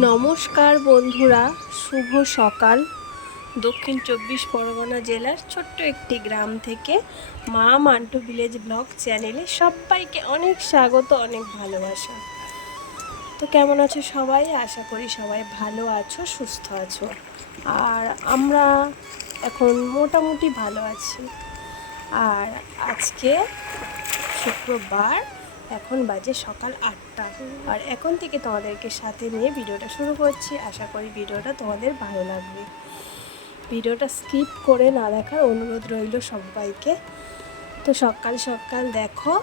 নমস্কার বন্ধুরা, শুভ সকাল। দক্ষিণ চব্বিশ পরগনা জেলার ছোট্ট একটি গ্রাম থেকে মা মান্টু ভিলেজ ব্লগ চ্যানেলে সবাইকে অনেক স্বাগত, অনেক ভালোবাসা। তো কেমন আছো সবাই? আশা করি সবাই ভালো আছো, সুস্থ আছো। আর আমরা এখন মোটামুটি ভালো আছি। আর আজকে শুক্রবার এখন বাজে সকাল আটটা। আর এখন থেকে তোমাদেরকে সাথে নিয়ে ভিডিওটা শুরু করছি। আশা করি ভিডিওটা তোমাদের ভালো লাগবে। ভিডিওটা স্কিপ করে না দেখার অনুরোধ রইল সবাইকে। তো সকাল সকাল দেখো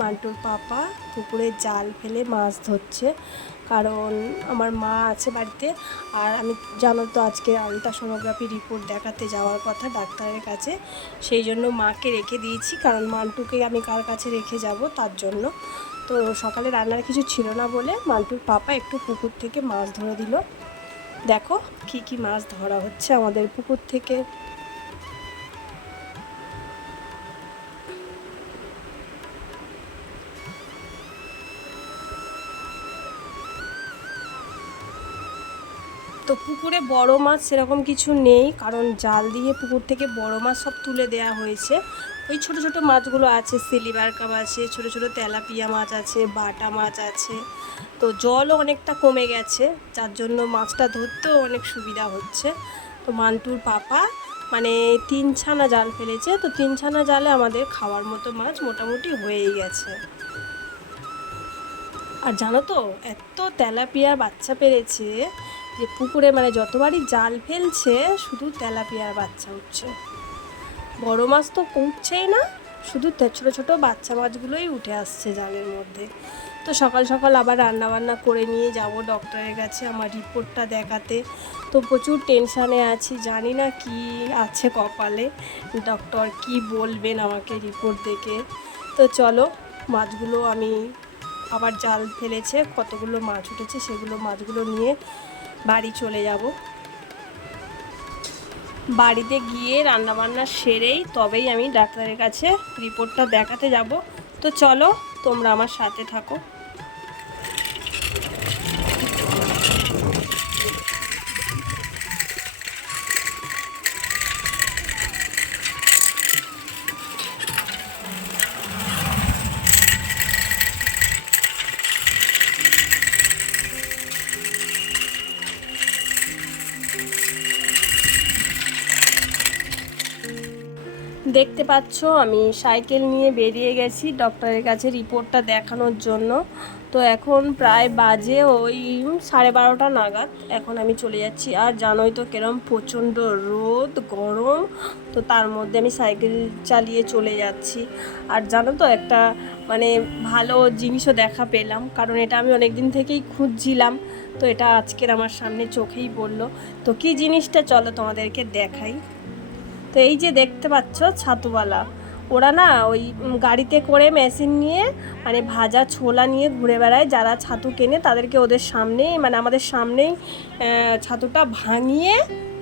মান্টুর পাপা পুকুরে জাল ফেলে মাছ ধরছে। কারণ আমার মা আছে বাড়িতে আর আমি জানো তো আজকে আলট্রাসোনোগ্রাফি রিপোর্ট দেখাতে যাওয়ার কথা ডাক্তারের কাছে। সেই জন্য মাকে রেখে দিয়েছি কারণ মান্টুকে আমি কার কাছে রেখে যাব তার জন্য। তো সকালে রান্নার কিছু ছিল না বলে মান্টুর পাপা একটু পুকুর থেকে মাছ ধরে দিল। দেখো কি কি মাছ ধরা হচ্ছে আমাদের পুকুর থেকে। তো পুকুরে বড় মাছ সেরকম কিছু নেই, কারণ জাল দিয়ে পুকুর থেকে বড় মাছ সব তুলে দেওয়া হয়েছে। ওই ছোট ছোট মাছগুলো আছে সিলিভার কাপ আছে, ছোট ছোট তেলাপিয়া মাছ আছে, বাটা মাছ আছে। তো জলও অনেকটা কমে গেছে, যার জন্য মাছটা ধরতেও অনেক সুবিধা হচ্ছে। তো মান্টুর পাপা মানে তিন ছানা জাল ফেলেছে, তো তিন ছানা জালে আমাদের খাওয়ার মতো মাছ মোটামুটি হয়েই গেছে। আর জানো তো, এত তেলাপিয়ার বাচ্চা পেরেছে যে পুকুরে মানে যতবারই জাল ফেলছে, শুধু তেলাপিয়ার বাচ্চা উঠছে। বড় মাছ তো উঠছেই না, শুধু ছোট ছোট বাচ্চা মাছগুলোই উঠে আসছে জালের মধ্যে। তো সকাল সকাল আবার রান্না বান্না করে নিয়ে যাব, ডক্টরের কাছে আমার রিপোর্টটা দেখাতে। তো প্রচুর টেনশানে আছি, জানি না কি আছে কপালে। ডক্টর কি বলবেন আমাকে রিপোর্ট দেখে। তো চলো, মাছগুলো আমি আবার জাল ফেলেছে, কতগুলো মাছ উঠেছে সেগুলো মাছগুলো নিয়ে বাড়ি চলে যাব। বাড়িতে গিয়ে রান্নাবান্না সেরেই তবেই আমি ডাক্তারের কাছে রিপোর্টটা দেখাতে যাব। তো চলো তোমরা আমার সাথে থাকো। দেখতে পাচ্ছ, আমি সাইকেল নিয়ে বেরিয়ে গেছি ডক্টরের কাছে রিপোর্টটা দেখানোর জন্য। তো এখন প্রায় বাজে ওই সাড়ে বারোটা নাগাদ এখন আমি চলে যাচ্ছি। আর জানোই তো কিরম প্রচণ্ড রোদ, গরম, তো তার মধ্যে আমি সাইকেল চালিয়ে চলে যাচ্ছি। আর জানো তো একটা মানে ভালো জিনিসও দেখা পেলাম, কারণ এটা আমি অনেক দিন থেকেই খুঁজছিলাম, তো এটা আজকের আমার সামনে চোখেই পড়ল। তো কী জিনিসটা চলো তোমাদেরকে দেখাই। তো এই যে দেখতে পাচ্ছ ছাতুওয়ালা, ওরা না ওই গাড়িতে করে মেশিন নিয়ে মানে ভাজা ছোলা নিয়ে ঘুরে বেড়ায়। যারা ছাতু কেনে তাদেরকে ওদের সামনেই মানে আমাদের সামনেই ছাতুটা ভাঙিয়ে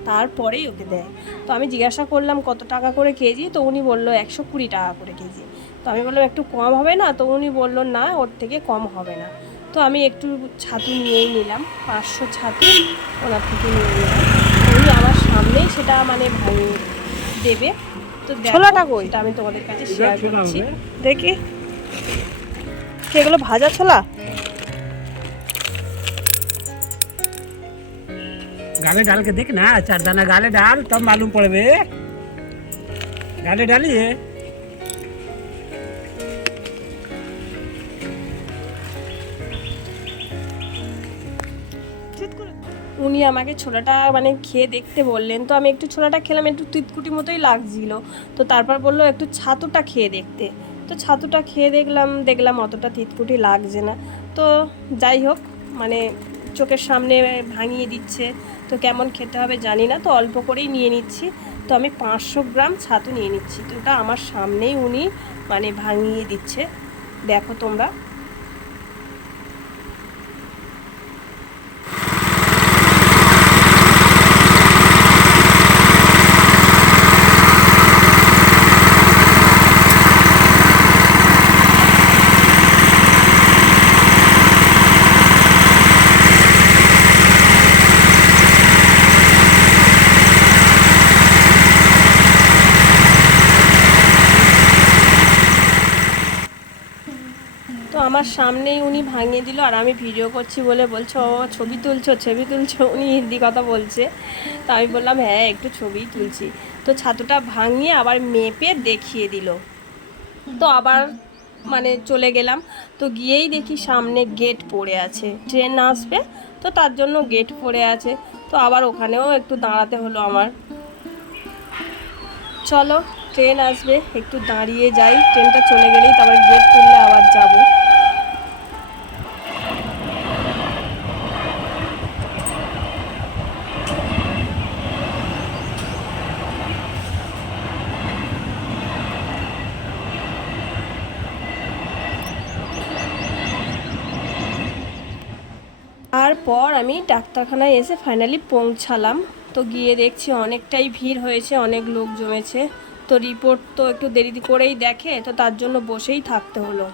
তারপরেই ওকে দেয়। তো আমি জিজ্ঞাসা করলাম, কত টাকা করে কেজি? তো উনি বলল, একশো কুড়ি টাকা করে কেজি। তো আমি বললাম, একটু কম হবে না? তো উনি বলল, না, ওর থেকে কম হবে না। তো আমি একটু ছাতু নিয়েই নিলাম, পাঁচশো ছাতু ওনার থেকে নিয়ে নিলাম। উনি আমার সামনেই সেটা মানে ভাঙিয়ে দেবে তো ছোলাটা কই এটা আমি তোমাদের কাছে শেয়ার করছি দেখি এগুলো ভাজা ছোলা गाले डाल के देख ना चार दाना गाले डाल तब मालूम पड़बे गाले डालिए উনি আমাকে ছোলাটা মানে খেয়ে দেখতে বললেন। তো আমি একটু ছোলাটা খেলাম, একটু তিতকুটি মতোই লাগছিল। তো তারপর বলল একটু ছাতুটা খেয়ে দেখতে। তো ছাতুটা খেয়ে দেখলাম দেখলাম অতটা তিতকুটি লাগছে না। তো যাই হোক মানে চোখের সামনে ভাঙিয়ে দিচ্ছে। তো কেমন খেতে হবে জানি না, তো অল্প করেই নিয়ে নিচ্ছি। তো আমি পাঁচশো গ্রাম ছাতু নিয়ে নিচ্ছি। তো ওটা আমার সামনেই উনি মানে ভাঙিয়ে দিচ্ছে। দেখো তোমরা। আমার সামনেই উনি ভাঙিয়ে দিল আর আমি ভিডিও করছি বলে বলছো, ও, ছবি তুলছো ছবি তুলছো। উনি হিন্দি কথা বলছে। তো আমি বললাম হ্যাঁ একটু ছবিই তুলছি। তো ছাতুটা ভাঙিয়ে আবার মেপে দেখিয়ে দিল। তো আবার মানে চলে গেলাম। তো গিয়েই দেখি সামনে গেট পড়ে আছে। ট্রেন আসবে, তো তার জন্য গেট পড়ে আছে। তো আবার ওখানেও একটু দাঁড়াতে হলো আমার। চলো ট্রেন আসবে। একটু দাঁড়িয়ে যাই। ট্রেনটা চলে গেলেই তারপর গেট তুললে আবার যাব তারপর আমি ডাক্তারখানায় এসে ফাইনালি পৌঁছালাম। তো গিয়ে দেখছি অনেকটাই ভিড় হয়েছে, অনেক লোক জমেছে। তো রিপোর্ট তো একটু দেরি করেই দেখে, তো তার জন্য বসেই থাকতে হলো।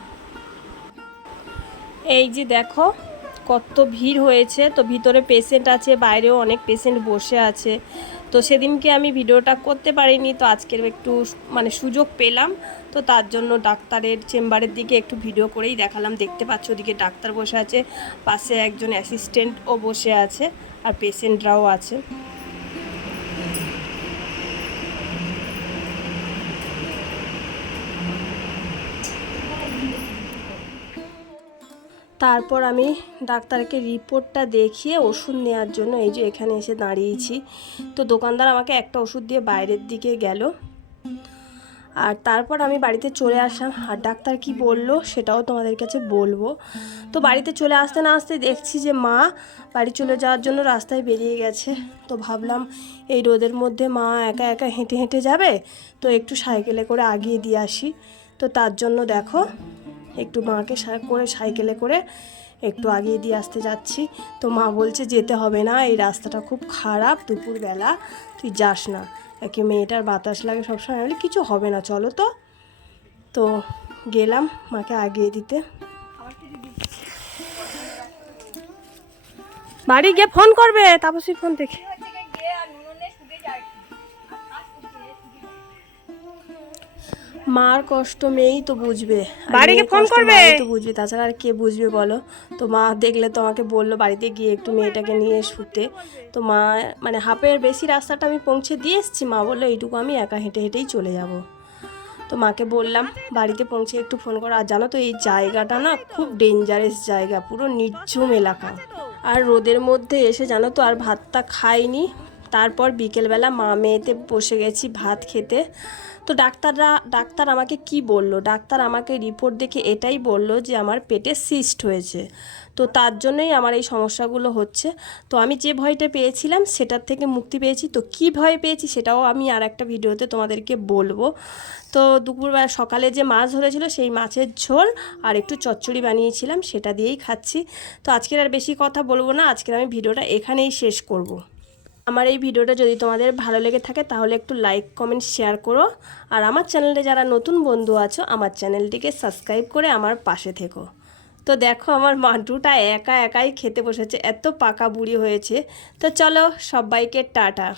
এই যে দেখো কত ভিড় হয়েছে, তো ভিতরে পেশেন্ট আছে, বাইরেও অনেক পেশেন্ট বসে আছে। তো সেদিনকে আমি ভিডিওটা করতে পারিনি, তো আজকের একটু মানে সুযোগ পেলাম। তো তার জন্য ডাক্তারের চেম্বারের দিকে একটু ভিডিও করেই দেখালাম। দেখতে পাচ্ছ ওদিকে ডাক্তার বসে আছে, পাশে একজন অ্যাসিস্ট্যান্টও বসে আছে, আর পেশেন্টরাও আছে। তারপর আমি ডাক্তারকে রিপোর্টটা দেখিয়ে ওষুধ নেওয়ার জন্য এই যে এখানে এসে দাঁড়িয়েছি। তো দোকানদার আমাকে একটা ওষুধ দিয়ে বাইরের দিকে গেল। আর তারপর আমি বাড়িতে চলে আসলাম। আর ডাক্তার কি বলল সেটাও তোমাদের কাছে বলব। তো বাড়িতে চলে আসতে না আসতে দেখছি যে মা বাড়ি চলে যাওয়ার জন্য রাস্তায় বেরিয়ে গেছে। তো ভাবলাম এই রোদের মধ্যে মা একা একা হেঁটে হেঁটে যাবে। তো একটু সাইকেলে করে আগিয়ে দিয়ে আসি। তো তার জন্য দেখো একটু মাকে করে সাইকেলে করে একটু আগিয়ে দিয়ে আসতে যাচ্ছি। তো মা বলছে যেতে হবে না এই রাস্তাটা খুব খারাপ দুপুরবেলা তুই যাস না। একে মেয়েটার বাতাস লাগে সবসময়। বলি, কিছু হবে না চলো তো। তো গেলাম মাকে আগিয়ে দিতে। বাড়ি গিয়ে ফোন করবে তাপসী ফোন দেখে। মার কষ্ট মেয়েই তো বুঝবে। বাড়িকে ফোন করবে? তো বুঝবে তাছাড়া আর কে বুঝবে বলো? তো মা দেখলে তো আমাকে বলল বাড়িতে গিয়ে একটু মেয়েটাকে নিয়ে শুতে। তো মা মানে হাফের বেশি রাস্তাটা আমি পৌঁছে দিয়ে এসেছি মা বলল এইটুকু আমি একা হেঁটে হেঁটেই চলে যাব। তো মাকে বললাম বাড়িতে পৌঁছে একটু ফোন করো। আর জানো তো এই জায়গাটা না খুব ডেঞ্জারাস জায়গা পুরো নির্ঝুম এলাকা। আর রোদের মধ্যে এসে জানো তো আর ভাতটা খাইনি। তারপর বিকেলবেলা মা মেয়েতে বসে গেছি ভাত খেতে। তো ডাক্তাররা, ডাক্তার আমাকে কি বলল? ডাক্তার আমাকে রিপোর্ট দেখে এটাই বলল যে আমার পেটে সিস্ট হয়েছে। তো তার জন্যই আমার এই সমস্যাগুলো হচ্ছে। তো আমি যে ভয়টা পেয়েছিলাম সেটার থেকে মুক্তি পেয়েছি। তো কি ভয় পেয়েছি সেটাও আমি আর একটা ভিডিওতে তোমাদেরকে বলব। তো দুপুরবেলা সকালে যে মাছ ধরেছিল সেই মাছের ঝোল আর একটু চচ্চড়ি বানিয়েছিলাম, সেটা দিয়েই খাচ্ছি। তো আজকের আর বেশি কথা বলব না, আজকের আমি ভিডিওটা এখানেই শেষ করব। আমার এই ভিডিওটা যদি তোমাদের ভালো লেগে থাকে, তাহলে একটু লাইক কমেন্ট শেয়ার করো। আর আমার চ্যানেলে যারা নতুন বন্ধু আছো, আমার চ্যানেলটিকে সাবস্ক্রাইব করে আমার পাশে থেকো। তো দেখো আমার মান্টুটা একা একাই খেতে বসেছে, এত পাকা বুড়ি হয়েছে। তো চলো সবাইকে টাটা।